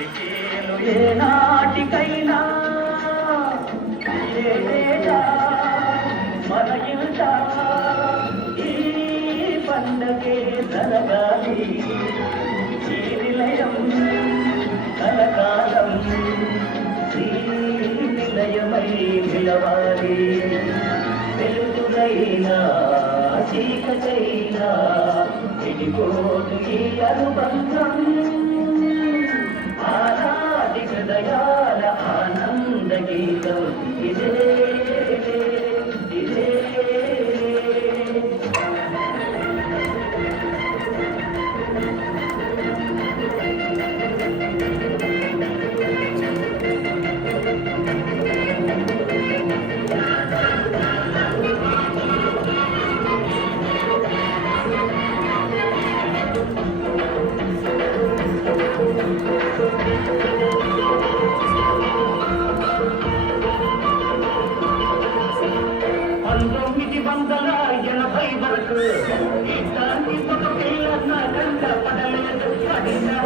పలికేను ఏనాటికైనా మన ఇంట ఈ పండగే జరగాలి ఈ నిలయం కలకాలం శ్రీ నిలయమై నిలవాలి వెలుగురైనా చీకటైనా విడిపోదు ఈ అనుబంధం ఆనాటి హృదయాల ఆనంద గీతం ఇదే ఇదే వరకు ఇట్లాంటి ఒక పిల్ల నా కంట పడలేదు పడినా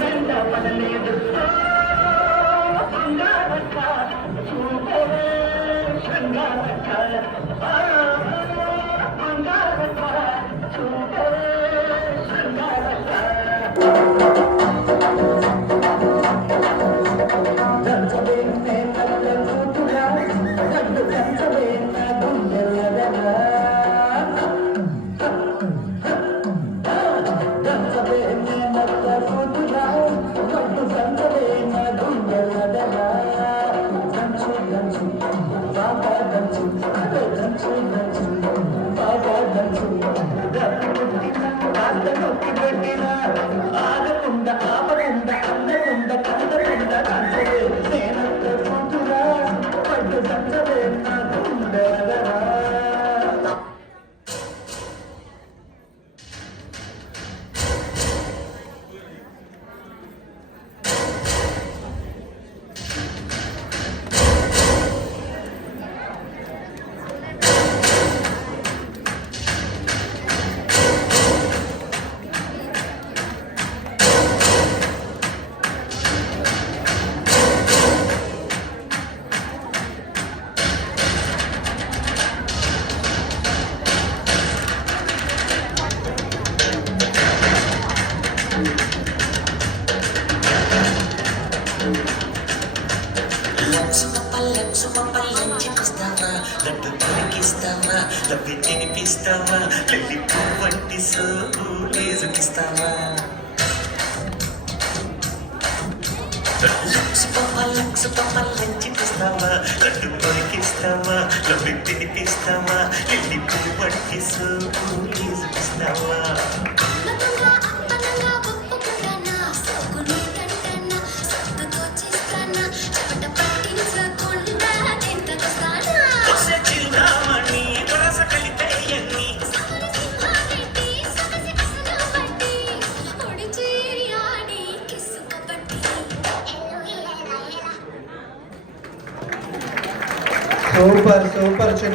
వెంట పడలేదు బంగారక్క చూపవే శృంగారక్క బంగారక్క చూపవే శృంగారక్క ఆగకుండా ఆపకుండా అందకుండా కందకుండా నేనంత పొందురా పడ్డు సంచలే నా గుండెలరా నన్ను తొలగిస్తావా నవ్వి తినిపిస్తావా పెళ్లి పువ్వంటి సోపు లేజుకిస్తావా లక్స్ పప్ప లంచికిస్తావా నన్ను తొలగిస్తావా నవ్వి తినిపిస్తావా పెళ్లి పువ్వంటి సోపు లేజుకిస్తావా సూపర్ సూపర్ చిన్న